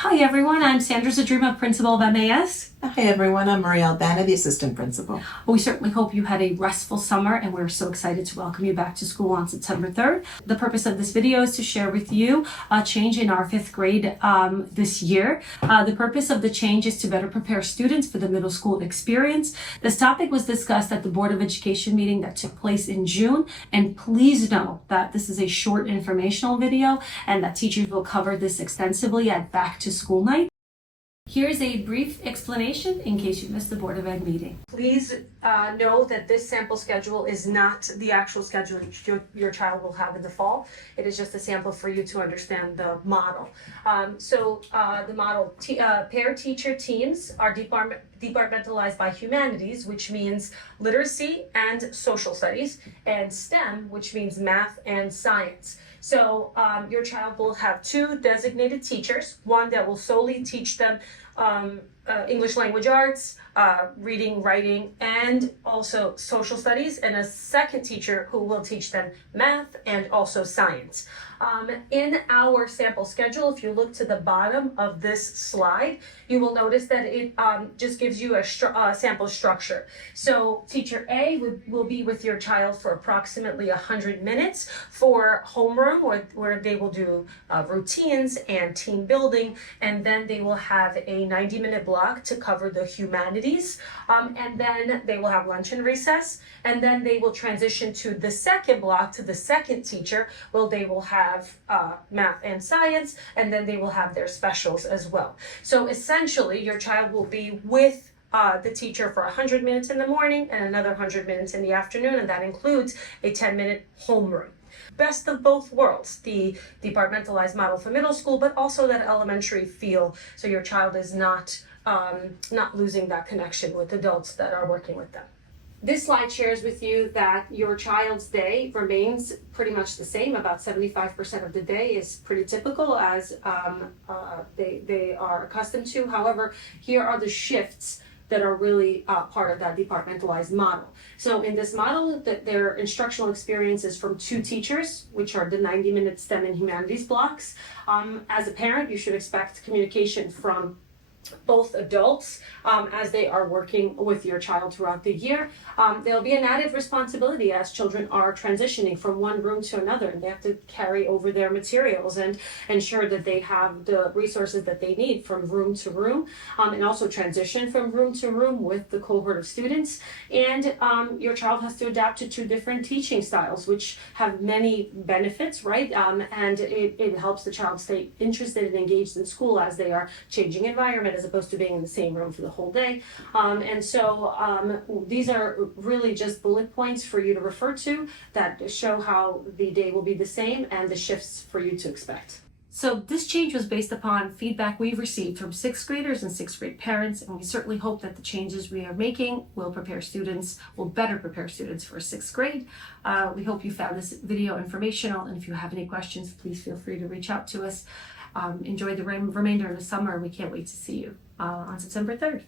Hi everyone, I'm Sandra Zadruma, Principal of MAS. Hi everyone, I'm Marie Albana, the Assistant Principal. We certainly hope you had a restful summer and we're so excited to welcome you back to school on September 3rd. The purpose of this video is to share with you a change in our 5th grade this year. The purpose of the change is to better prepare students for the middle school experience. This topic was discussed at the Board of Education meeting that took place in June, and please know that this is a short informational video and that teachers will cover this extensively at Back to School Night. Here's a brief explanation in case you missed the Board of Ed meeting. Please know that this sample schedule is not the actual schedule your child will have in the fall. It is just a sample for you to understand the model. The model pair-teacher teams are departmentalized by humanities, which means literacy and social studies, and STEM, which means math and science. So your child will have 2 designated teachers, one that will solely teach them English language arts, reading, writing, and also social studies, and a second teacher who will teach them math and also science. In our sample schedule, if you look to the bottom of this slide, you will notice that it just gives you a sample structure. So teacher A will be with your child for approximately 100 minutes for homeroom, where they will do routines and team building, and then they will have a 90-minute block to cover the humanities, and then they will have lunch and recess, and then they will transition to the second block, to the second teacher, where they will have math and science, and then they will have their specials as well. So essentially, your child will be with the teacher for 100 minutes in the morning and another 100 minutes in the afternoon, and that includes a 10-minute homeroom. Best of both worlds, the departmentalized model for middle school, but also that elementary feel, so your child is not losing that connection with adults that are working with them. This slide shares with you that your child's day remains pretty much the same. About 75% of the day is pretty typical as they are accustomed to. However, here are the shifts that are really part of that departmentalized model. So in this model, their instructional experience is from 2 teachers, which are the 90-minute STEM and humanities blocks. As a parent, you should expect communication from both adults as they are working with your child throughout the year. There'll be an added responsibility as children are transitioning from one room to another, and they have to carry over their materials and ensure that they have the resources that they need from room to room, and also transition from room to room with the cohort of students. And your child has to adapt to 2 different teaching styles, which have many benefits, right? And it helps the child stay interested and engaged in school as they are changing environment, as opposed to being in the same room for the whole day. These are really just bullet points for you to refer to that show how the day will be the same and the shifts for you to expect. So this change was based upon feedback we've received from 6th graders and 6th grade parents, and we certainly hope that the changes we are making will better prepare students for 6th grade. We hope you found this video informational, and if you have any questions, please feel free to reach out to us. Enjoy the remainder of the summer. We can't wait to see you on September 3rd.